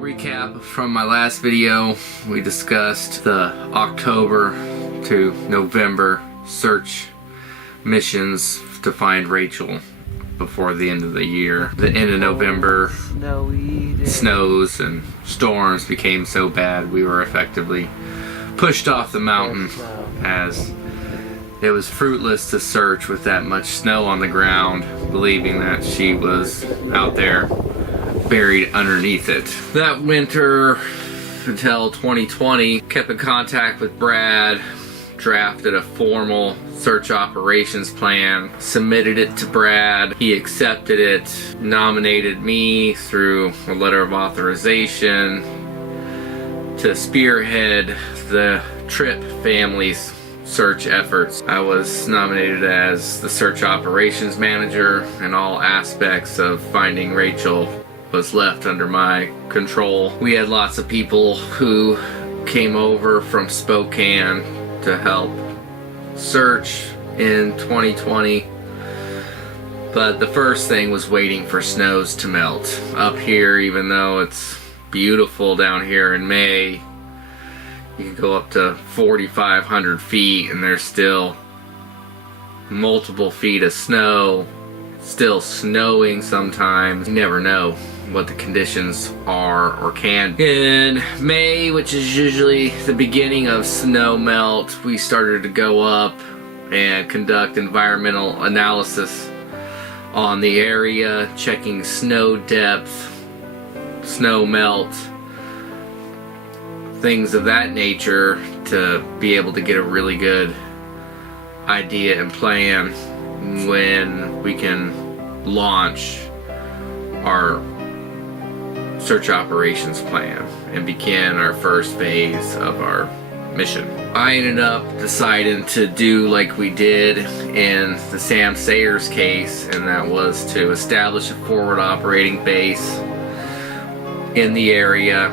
recap from my last video. We discussed the October to November search missions to find Rachel before the end of the year. The end of November, snows and storms became so bad we were effectively pushed off the mountain, as it was fruitless to search with that much snow on the ground, believing that she was out there buried underneath it. That winter until 2020, kept in contact with Brad, drafted a formal search operations plan, submitted it to Brad. He accepted it, nominated me through a letter of authorization to spearhead the Tripp family's search efforts. I was nominated as the search operations manager, and all aspects of finding Rachel was left under my control. We had lots of people who came over from Spokane to help search in 2020, but the first thing was waiting for snows to melt. Up here, even though it's beautiful down here in May, you can go up to 4,500 feet and there's still multiple feet of snow, still snowing sometimes. You never know what the conditions are or can. In May, which is usually the beginning of snow melt, we started to go up and conduct environmental analysis on the area, checking snow depth, snow melt, things of that nature, to be able to get a really good idea and plan when we can launch our search operations plan and begin our first phase of our mission. I ended up deciding to do like we did in the Sam Sayers case, and that was to establish a forward operating base in the area,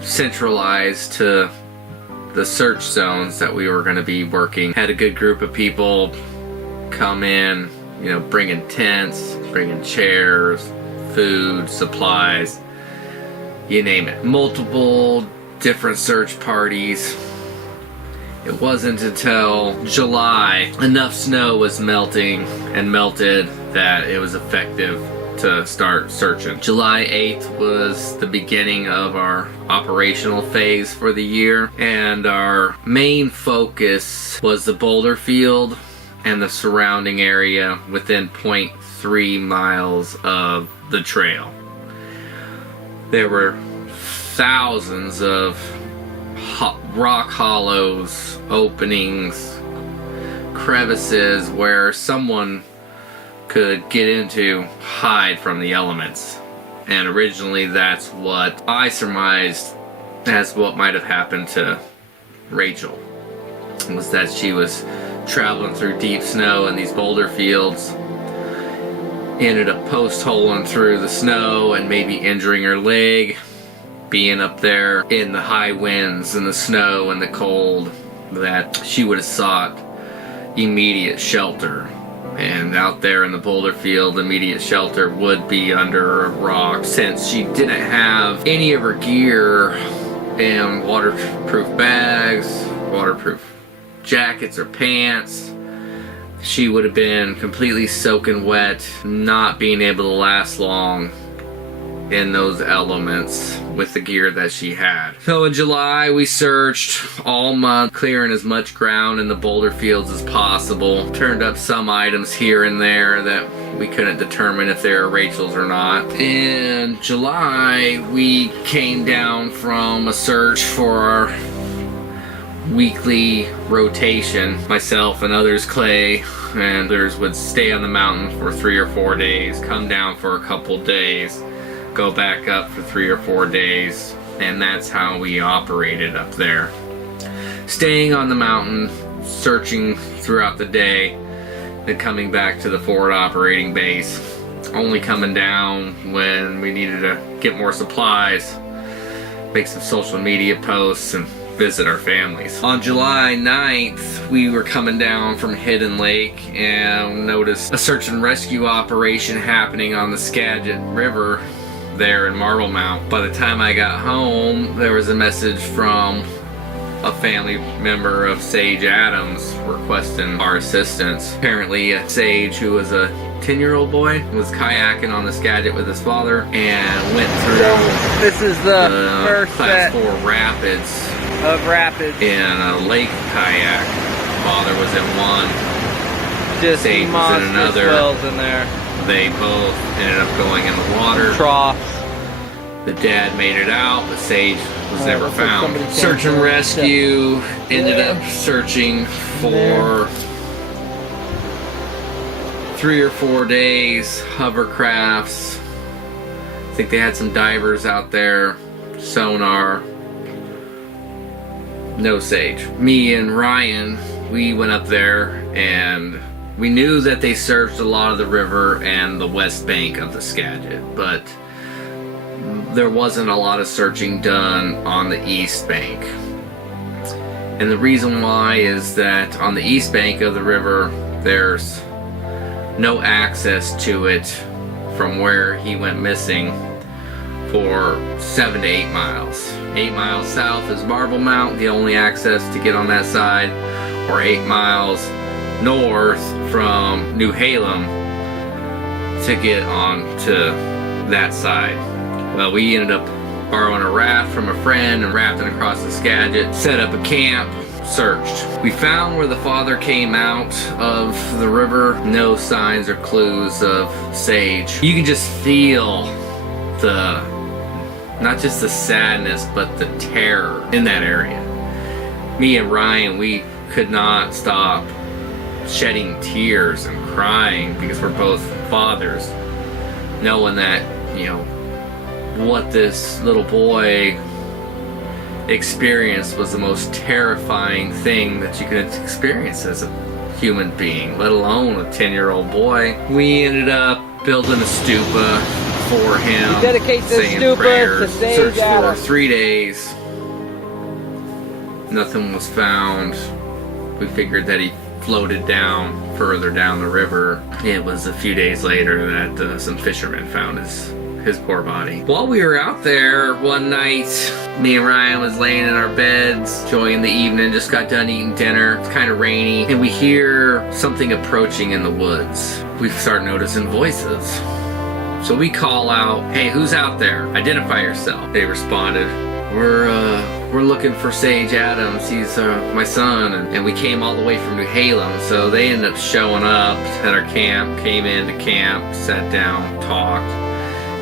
centralized to the search zones that we were going to be working. Had a good group of people come in, bringing tents, bringing chairs, food, supplies, you name it. Multiple different search parties. It wasn't until July enough snow was melting and melted that it was effective to start searching. July 8th was the beginning of our operational phase for the year, and our main focus was the boulder field and the surrounding area within 0.3 miles of the trail. There were thousands of rock hollows, openings, crevices where someone could get into, hide from the elements. And originally that's what I surmised as what might have happened to Rachel, was that she was traveling through deep snow in these boulder fields, ended up post-holing through the snow and maybe injuring her leg, being up there in the high winds and the snow and the cold, that she would have sought immediate shelter. And out there in the boulder field, immediate shelter would be under a rock. Since she didn't have any of her gear in waterproof bags, waterproof jackets or pants, she would have been completely soaking wet, not being able to last long in those elements with the gear that she had. So in July, we searched all month, clearing as much ground in the boulder fields as possible. Turned up some items here and there that we couldn't determine if they were Rachel's or not. In July, we came down from a search for our weekly rotation. Myself and others, Clay and others, would stay on the mountain for 3 or 4 days, come down for a couple days, go back up for 3 or 4 days, and that's how we operated up there. Staying on the mountain, searching throughout the day, then coming back to the forward operating base, only coming down when we needed to get more supplies, make some social media posts, and visit our families. On July 9th, we were coming down from Hidden Lake and noticed a search and rescue operation happening on the Skagit River there in Marble Mount. By the time I got home, there was a message from a family member of Sage Adams requesting our assistance. Apparently, Sage, who was a 10-year-old boy, was kayaking on the Skagit with his father and went through this is the first class 4 rapids in a lake kayak. Father was in one, just Sage was in another. Wells in there. They both ended up going in the water. Troughs. The dad made it out, but Sage was never found. Search and rescue ended up searching for 3 or 4 days. Hovercrafts. I think they had some divers out there. Sonar. No Sage. Me and Ryan, we went up there and we knew that they searched a lot of the river and the west bank of the Skagit, but there wasn't a lot of searching done on the east bank. And the reason why is that on the east bank of the river, there's no access to it from where he went missing for 7 to 8 miles. 8 miles south is Marble Mount, the only access to get on that side, or 8 miles north from New Halem to get on to that side. Well, we ended up borrowing a raft from a friend and rafting across the Skagit, set up a camp, searched. We found where the father came out of the river. No signs or clues of Sage. You can just feel the, not just the sadness, but the terror in that area. Me and Ryan, we could not stop shedding tears and crying because we're both fathers, knowing that, you know, what this little boy experienced was the most terrifying thing that you could experience as a human being, let alone a 10-year-old boy. We ended up building a stupa for him. We dedicate this stupa prayers, to Sage searched Adams. for 3 days. Nothing was found. We figured that he floated down further down the river. It was a few days later that some fishermen found his poor body. While we were out there one night, me and Ryan was laying in our beds, enjoying the evening, just got done eating dinner. It's kind of rainy, and we hear something approaching in the woods. We start noticing voices. So we call out, "Hey, who's out there? Identify yourself." They responded, We're looking for Sage Adams. He's my son." And we came all the way from New Halem, so they ended up showing up at our camp, came into camp, sat down, talked,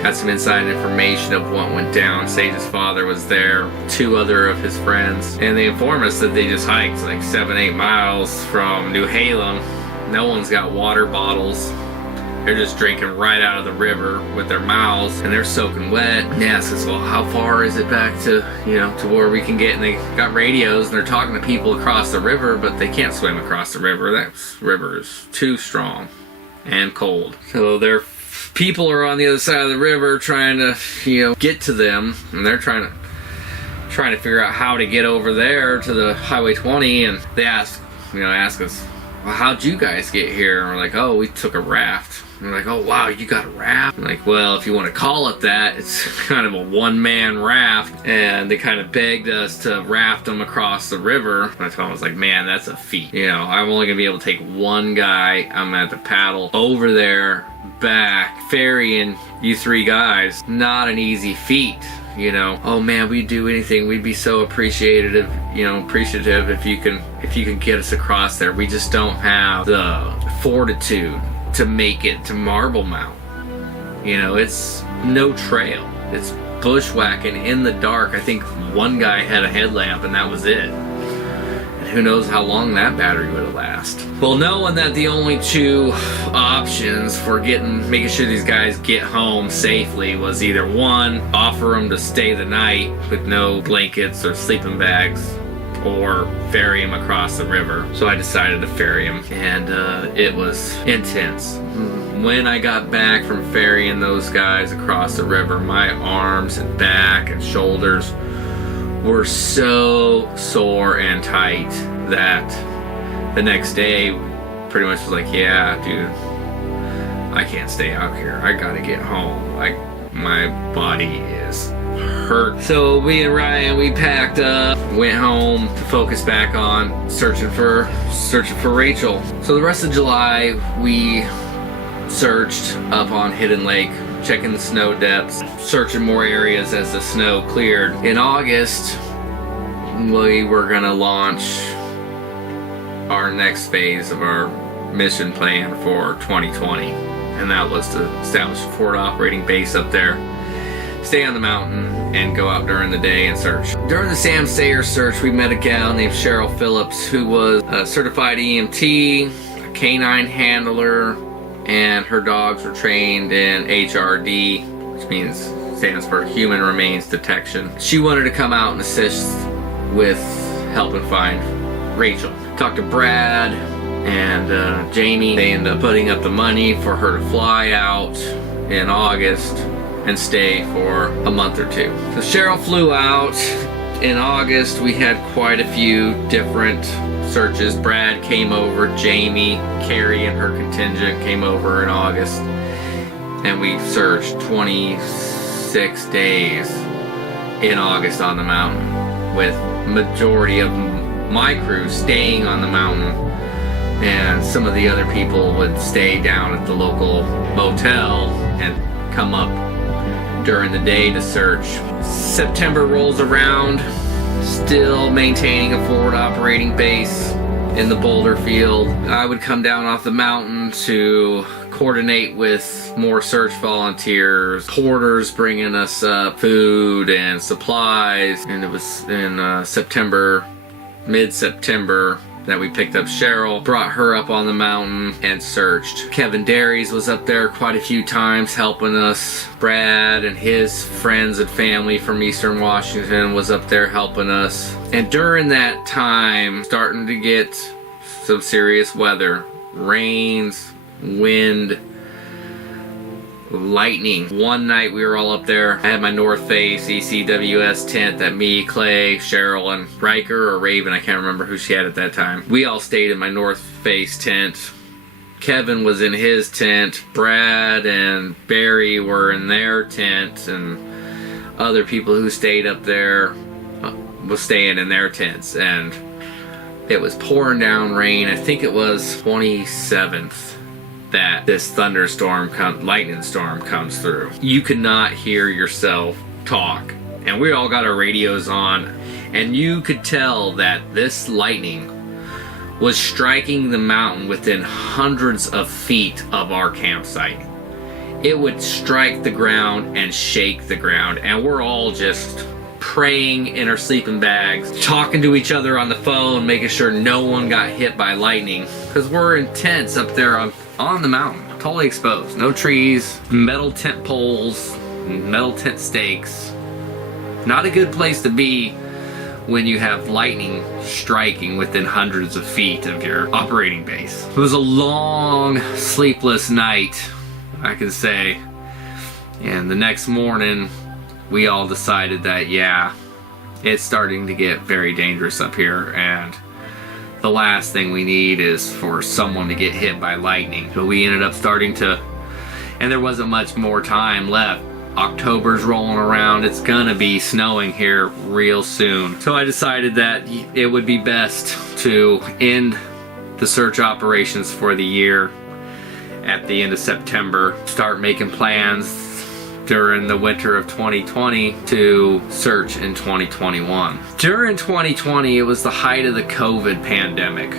got some inside information of what went down. Sage's father was there, 2 other of his friends, and they informed us that they just hiked like 7-8 miles from New Halem. No one's got water bottles. They're just drinking right out of the river with their mouths, and they're soaking wet. And they asked us, "Well, how far is it back to, you know, to where we can get?" And they got radios, and they're talking to people across the river, but they can't swim across the river. That river is too strong and cold. So their people are on the other side of the river trying to, you know, get to them, and they're trying to figure out how to get over there to the Highway 20. And they ask us, "Well, how'd you guys get here?" And we're like, "Oh, we took a raft." And they're like, "Oh, wow, you got a raft?" I'm like, "Well, if you want to call it that, it's kind of a one-man raft." And they kind of begged us to raft them across the river. And I told them, I was like, "Man, that's a feat. You know, I'm only going to be able to take one guy. I'm going to have to paddle over there, back, ferrying you 3 guys. Not an easy feat. You know, oh man, we'd do anything. We'd be so appreciative if you can get us across there. We just don't have the fortitude to make it to Marble Mount. You know, it's no trail. It's bushwhacking in the dark. I think one guy had a headlamp and that was it. And who knows how long that battery would have lasted." Well, knowing that the only 2 options for making sure these guys get home safely was either 1, offer them to stay the night with no blankets or sleeping bags, or ferry him across the river. So I decided to ferry him, and it was intense. When I got back from ferrying those guys across the river, my arms and back and shoulders were so sore and tight that the next day pretty much was like, "Yeah, dude, I can't stay out here. I gotta get home. My body is hurt. So me and Ryan, we packed up, went home to focus back on searching for Rachel. So the rest of July, we searched up on Hidden Lake, checking the snow depths, searching more areas as the snow cleared. In August, we were gonna launch our next phase of our mission plan for 2020, and that was to establish a forward operating base up there, stay on the mountain, and go out during the day and search. During the Sam Sayers search, we met a gal named Cheryl Phillips, who was a certified EMT, a canine handler, and her dogs were trained in HRD, which stands for Human Remains Detection. She wanted to come out and assist with helping find Rachel. Talked to Brad and Jamie. They ended up putting up the money for her to fly out in August and stay for a month or two. So Cheryl flew out in August. We had quite a few different searches. Brad came over, Jamie, Carrie and her contingent came over in August, and we searched 26 days in August on the mountain, with majority of my crew staying on the mountain, and some of the other people would stay down at the local motel and come up during the day to search. September rolls around, still maintaining a forward operating base in the boulder field. I would come down off the mountain to coordinate with more search volunteers, porters bringing us food and supplies, and it was in September, mid-September, that we picked up Cheryl, brought her up on the mountain and searched. Kevin Derries was up there quite a few times helping us. Brad and his friends and family from Eastern Washington was up there helping us. And during that time, starting to get some serious weather, rains, wind, lightning. One night we were all up there. I had my North Face ECWS tent that me, Clay, Cheryl, and Riker or Raven, I can't remember who she had at that time. We all stayed in my North Face tent. Kevin was in his tent. Brad and Barry were in their tent, and other people who stayed up there was staying in their tents. And it was pouring down rain. I think it was 27th. That this lightning storm comes through. You could not hear yourself talk. And we all got our radios on, and you could tell that this lightning was striking the mountain within hundreds of feet of our campsite. It would strike the ground and shake the ground, and we're all just praying in our sleeping bags, talking to each other on the phone, making sure no one got hit by lightning, because we're in tents up there on the mountain, totally exposed. No trees, metal tent poles, metal tent stakes. Not a good place to be when you have lightning striking within hundreds of feet of your operating base. It was a long, sleepless night, I can say. And the next morning, we all decided that, yeah, it's starting to get very dangerous up here, and the last thing we need is for someone to get hit by lightning. So we ended up and there wasn't much more time left. October's rolling around. It's gonna be snowing here real soon. So I decided that it would be best to end the search operations for the year at the end of September. Start making plans during the winter of 2020 to search in 2021. During 2020, it was the height of the COVID pandemic,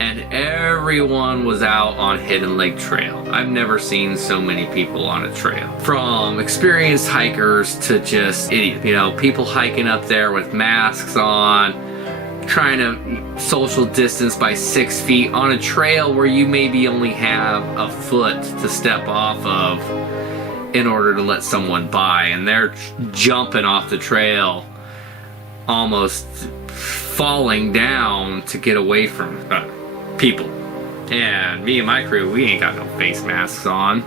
and everyone was out on Hidden Lake Trail. I've never seen so many people on a trail. From experienced hikers to just idiots. People hiking up there with masks on, trying to social distance by 6 feet on a trail where you maybe only have a foot to step off of in order to let someone by, and they're jumping off the trail, almost falling down to get away from people. And me and my crew, we ain't got no face masks on.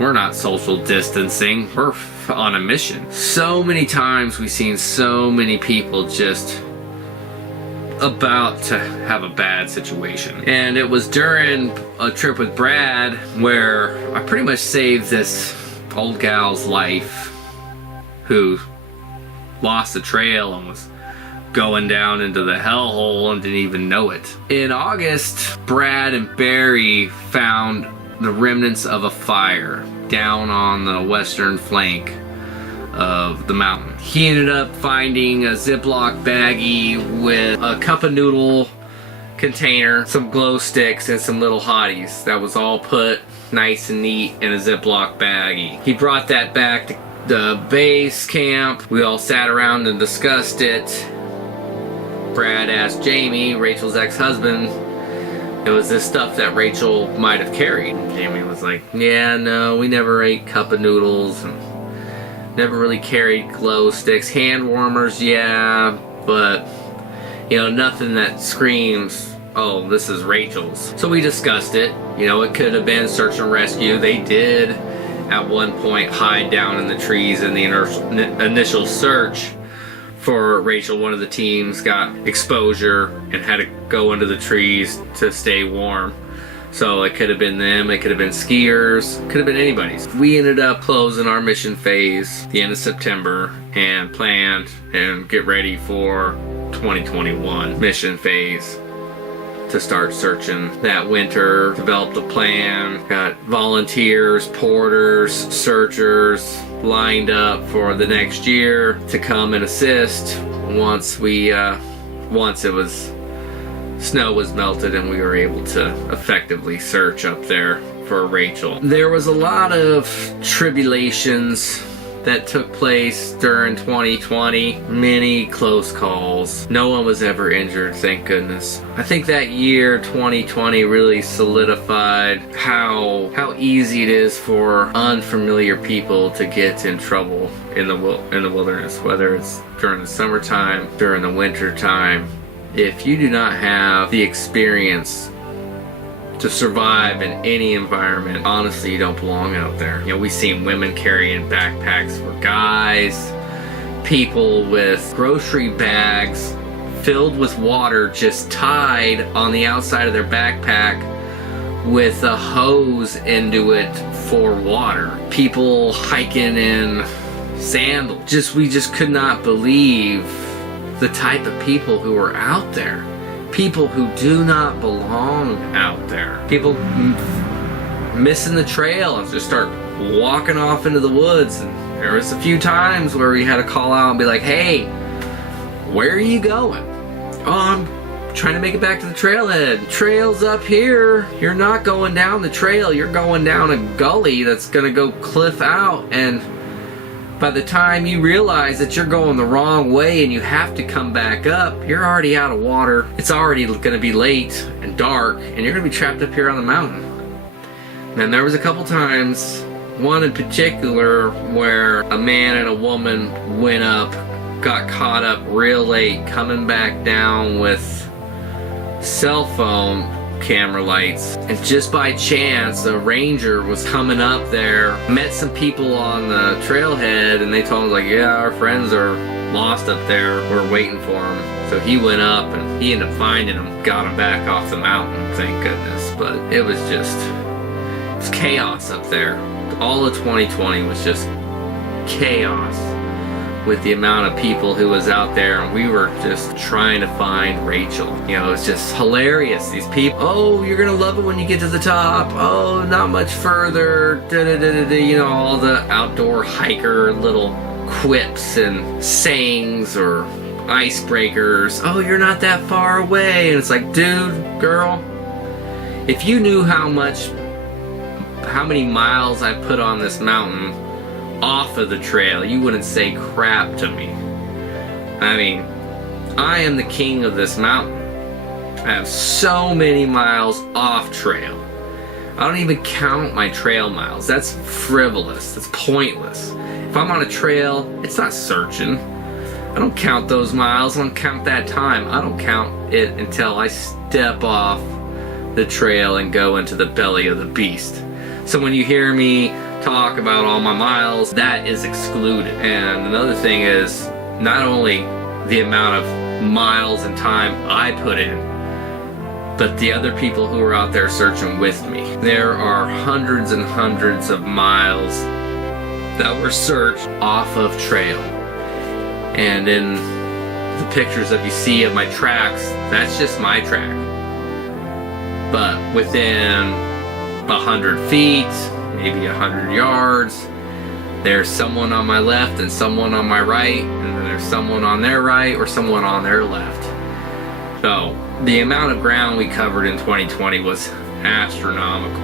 We're not social distancing. We're on a mission. So many times we've seen so many people just about to have a bad situation. And it was during a trip with Brad where I pretty much saved this old gal's life who lost the trail and was going down into the hellhole and didn't even know it. In August, Brad and Barry found the remnants of a fire down on the western flank of the mountain. He ended up finding a Ziploc baggie with a cup of noodle container, some glow sticks, and some little hotties. That was all put nice and neat in a Ziploc baggie. He brought that back to the base camp. We all sat around and discussed it. Brad asked Jamie, Rachel's ex-husband, it was this stuff that Rachel might have carried. Jamie was like, yeah, no, we never ate cup of noodles and never really carried glow sticks. Hand warmers, yeah, but nothing that screams, oh, this is Rachel's. So we discussed it. It could have been search and rescue. They did at one point hide down in the trees in the initial search for Rachel. One of the teams got exposure and had to go into the trees to stay warm. So it could have been them, it could have been skiers, could have been anybody's. We ended up closing our mission phase the end of September and planned and get ready for 2021 mission phase to start searching that winter. Developed a plan, got volunteers, porters, searchers lined up for the next year to come and assist once snow was melted and we were able to effectively search up there for Rachel. There was a lot of tribulations that took place during 2020. Many close calls. No one was ever injured, thank goodness. I think that year, 2020, really solidified how easy it is for unfamiliar people to get in trouble in the wilderness, whether it's during the summertime, during the winter time. If you do not have the experience to survive in any environment, honestly, you don't belong out there. We've seen women carrying backpacks for guys, people with grocery bags filled with water just tied on the outside of their backpack with a hose into it for water. People hiking in sandals. We just could not believe the type of people who were out there. People who do not belong out there. People missing the trail and just start walking off into the woods. And there was a few times where we had to call out and be like, hey, where are you going? Oh, I'm trying to make it back to the trailhead. Trail's up here. You're not going down the trail. You're going down a gully that's gonna go cliff out, and by the time you realize that you're going the wrong way and you have to come back up, you're already out of water. It's already going to be late and dark, and you're going to be trapped up here on the mountain. And there was a couple times, one in particular, where a man and a woman went up, got caught up real late, coming back down with cell phone camera lights, and just by chance a ranger was coming up there, met some people on the trailhead, and they told him, like, yeah, our friends are lost up there, we're waiting for them. So he went up and he ended up finding them, got them back off the mountain, thank goodness. But it's chaos up there. All of 2020 was just chaos with the amount of people who was out there, and we were just trying to find Rachel. It was just hilarious. These people, oh, you're gonna love it when you get to the top. Oh, not much further. All the outdoor hiker little quips and sayings or icebreakers. Oh, you're not that far away. And it's like, dude, girl, if you knew how many miles I put on this mountain off of the trail, you wouldn't say crap to me. I mean, I am the king of this mountain. I have so many miles off trail. I don't even count my trail miles. That's frivolous. That's pointless. If I'm on a trail, it's not searching. I don't count those miles. I don't count that time. I don't count it until I step off the trail and go into the belly of the beast. So when you hear me talk about all my miles, that is excluded. And another thing is not only the amount of miles and time I put in, but the other people who are out there searching with me. There are hundreds and hundreds of miles that were searched off of trail. And in the pictures that you see of my tracks, that's just my track. But within 100 feet, maybe 100 yards, there's someone on my left and someone on my right, and then there's someone on their right or someone on their left. So the amount of ground we covered in 2020 was astronomical.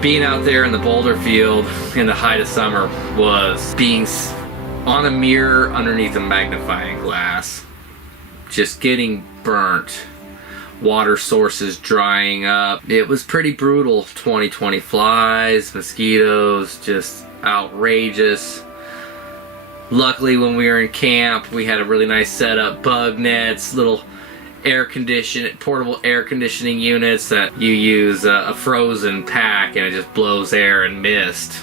Being out there in the boulder field in the height of summer was being on a mirror underneath a magnifying glass, just getting burnt, water sources drying up. It was pretty brutal. 2020 flies, mosquitoes, just outrageous. Luckily, when we were in camp, we had a really nice setup, bug nets, little portable air conditioning units that you use a frozen pack and it just blows air and mist.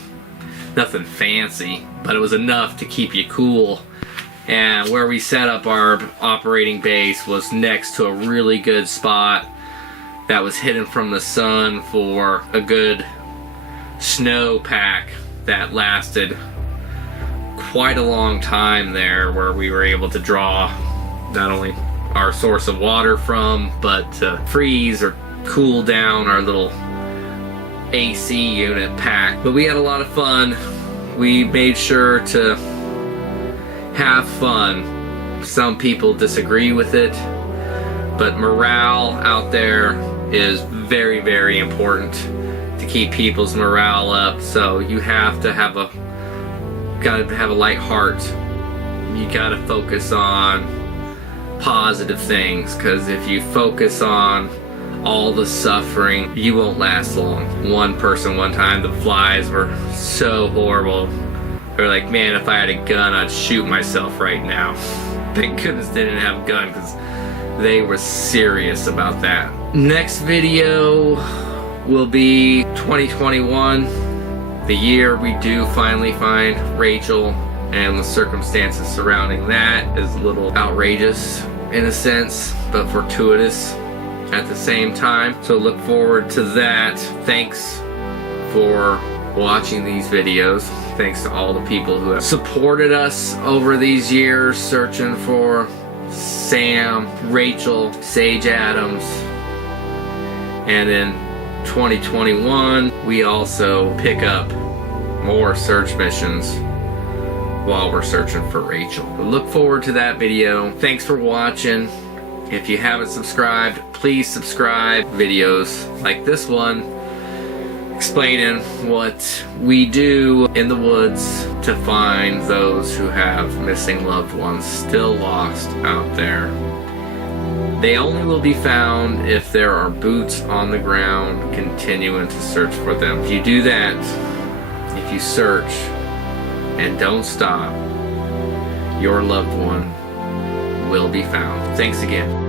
Nothing fancy, but it was enough to keep you cool. And where we set up our operating base was next to a really good spot that was hidden from the sun for a good snow pack that lasted quite a long time there, where we were able to draw not only our source of water from, but freeze or cool down our little AC unit pack. But we had a lot of fun. We made sure to have fun. Some people disagree with it, but morale out there is very, very important to keep people's morale up. So you have to have gotta have a light heart. You gotta focus on positive things, because if you focus on all the suffering, you won't last long. One person one time, the flies were so horrible. They're like, man, if I had a gun, I'd shoot myself right now. Thank goodness they didn't have a gun, because they were serious about that. Next video will be 2021, the year we do finally find Rachel, and the circumstances surrounding that is a little outrageous in a sense, but fortuitous at the same time. So look forward to that. Thanks for watching these videos. Thanks to all the people who have supported us over these years, searching for Sam, Rachel, Sage Adams. And in 2021, we also pick up more search missions while we're searching for Rachel. But look forward to that video. Thanks for watching. If you haven't subscribed, please subscribe. Videos like this one explaining what we do in the woods to find those who have missing loved ones still lost out there. They only will be found if there are boots on the ground continuing to search for them. If you do that, if you search and don't stop, your loved one will be found. Thanks again.